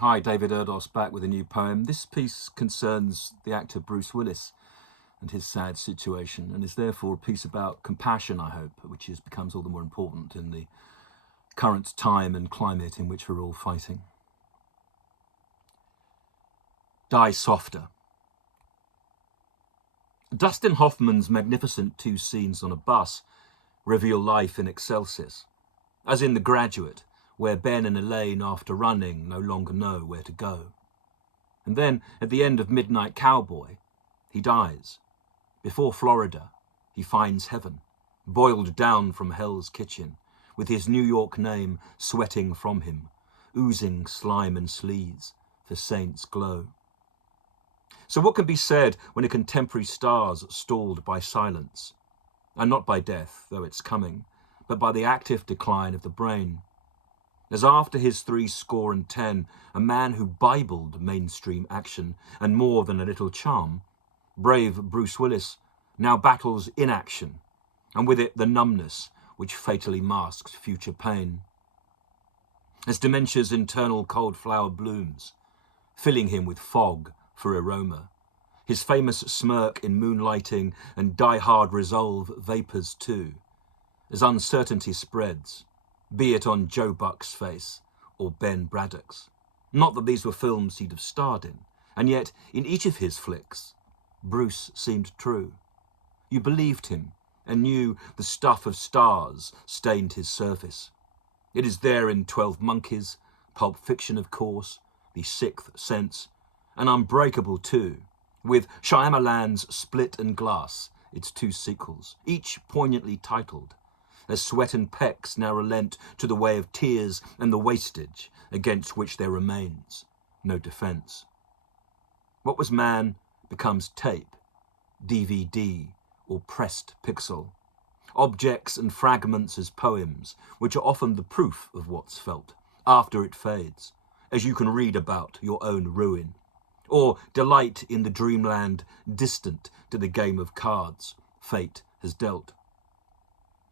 Hi, David Erdos back with a new poem. This piece concerns the actor Bruce Willis and his sad situation, and is therefore a piece about compassion, I hope, which becomes all the more important in the current time and climate in which we're all fighting. Die Softer. Dustin Hoffman's magnificent two scenes on a bus reveal life in excelsis, as in The Graduate, where Ben and Elaine, after running, no longer know where to go. And then, at the end of Midnight Cowboy, he dies. Before Florida, he finds heaven, boiled down from hell's kitchen, with his New York name sweating from him, oozing slime and sleaze for saints' glow. So what can be said when a contemporary star's stalled by silence, and not by death, though it's coming, but by the active decline of the brain? As after his 70, a man who bibled mainstream action and more than a little charm, brave Bruce Willis now battles inaction, and with it the numbness which fatally masks future pain. As dementia's internal cold flower blooms, filling him with fog for aroma, his famous smirk in moonlighting and die-hard resolve vapours too, as uncertainty spreads, be it on Joe Buck's face or Ben Braddock's. Not that these were films he'd have starred in, and yet in each of his flicks, Bruce seemed true. You believed him and knew the stuff of stars stained his surface. It is there in 12 Monkeys, Pulp Fiction of course, The Sixth Sense, and Unbreakable too, with Shyamalan's Split and Glass, its two sequels, each poignantly titled, as sweat and pecs now relent to the way of tears and the wastage against which there remains no defence. What was man becomes tape, DVD, or pressed pixel. Objects and fragments as poems, which are often the proof of what's felt, after it fades, as you can read about your own ruin, or delight in the dreamland distant to the game of cards fate has dealt.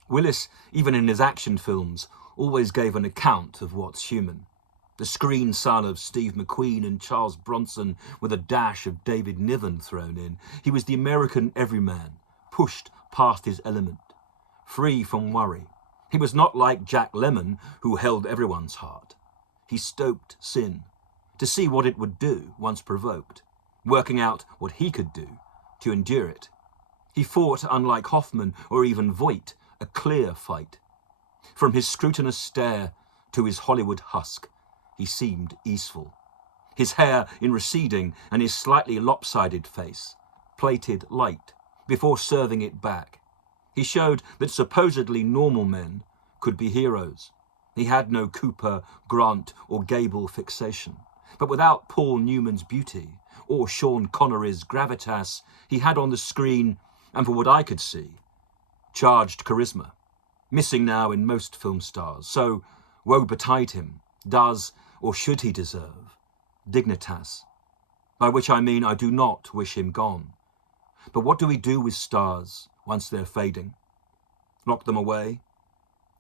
Willis, even in his action films, always gave an account of what's human. The screen son of Steve McQueen and Charles Bronson with a dash of David Niven thrown in, he was the American everyman, pushed past his element, free from worry. He was not like Jack Lemmon, who held everyone's heart. He stoked sin, to see what it would do once provoked, working out what he could do to endure it. He fought, unlike Hoffman or even Voight, a clear fight. From his scrutinous stare to his Hollywood husk, he seemed easeful. His hair in receding and his slightly lopsided face, plaited light, before serving it back. He showed that supposedly normal men could be heroes. He had no Cooper, Grant, or Gable fixation. But without Paul Newman's beauty, or Sean Connery's gravitas, he had on the screen, and for what I could see, charged charisma, missing now in most film stars. So, woe betide him, does or should he deserve dignitas, by which I mean I do not wish him gone. But what do we do with stars once they're fading? Lock them away?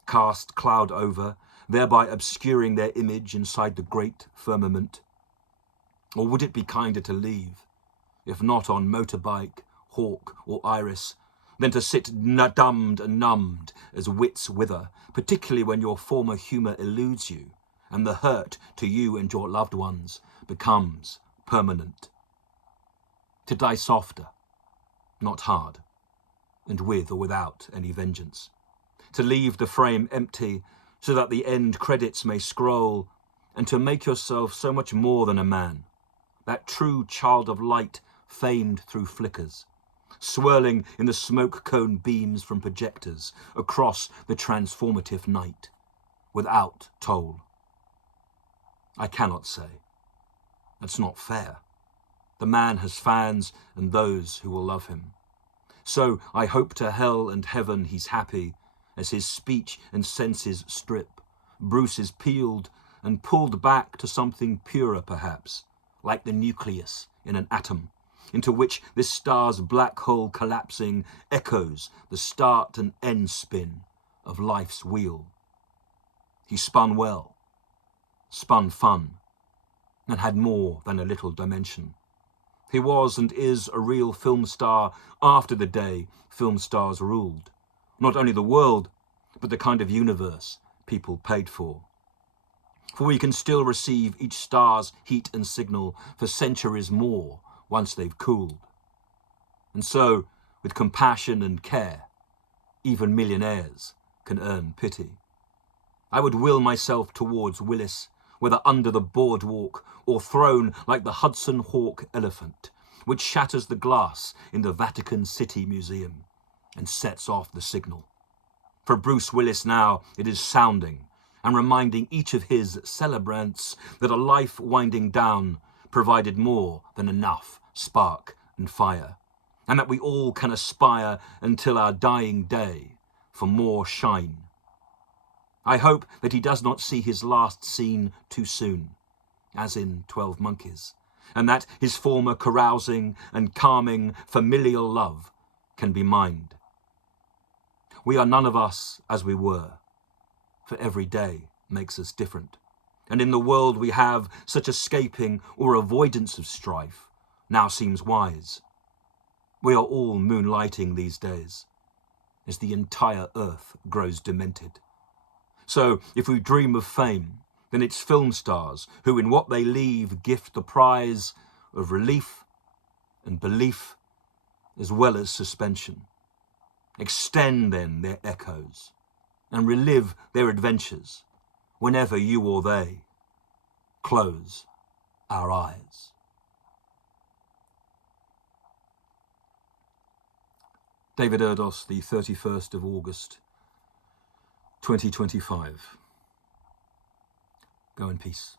Cast cloud over, thereby obscuring their image inside the great firmament? Or would it be kinder to leave, if not on motorbike, hawk, or iris, than to sit dumbed and numbed as wits wither, particularly when your former humour eludes you, and the hurt to you and your loved ones becomes permanent? To die softer, not hard, and with or without any vengeance. To leave the frame empty so that the end credits may scroll, and to make yourself so much more than a man, that true child of light famed through flickers, swirling in the smoke cone beams from projectors across the transformative night, without toll. I cannot say. That's not fair. The man has fans and those who will love him. So I hope to hell and heaven he's happy, as his speech and senses strip. Bruce is peeled and pulled back to something purer perhaps, like the nucleus in an atom, into which this star's black hole collapsing echoes the start and end spin of life's wheel. He spun well, spun fun, and had more than a little dimension. He was and is a real film star after the day film stars ruled. Not only the world, but the kind of universe people paid for. For we can still receive each star's heat and signal for centuries more once they've cooled. And so, with compassion and care, even millionaires can earn pity. I would will myself towards Willis, whether under the boardwalk or thrown like the Hudson Hawk elephant, which shatters the glass in the Vatican City Museum and sets off the signal. For Bruce Willis now it is sounding and reminding each of his celebrants that a life winding down provided more than enough spark and fire, and that we all can aspire until our dying day for more shine. I hope that he does not see his last scene too soon, as in 12 Monkeys, and that his former carousing and calming familial love can be mined. We are none of us as we were, for every day makes us different. And in the world we have, such escaping or avoidance of strife now seems wise. We are all moonlighting these days, as the entire earth grows demented. So, if we dream of fame, then it's film stars who in what they leave gift the prize of relief and belief as well as suspension. Extend then their echoes and relive their adventures whenever you or they close our eyes. David Erdos, the 31st of August, 2025. Go in peace.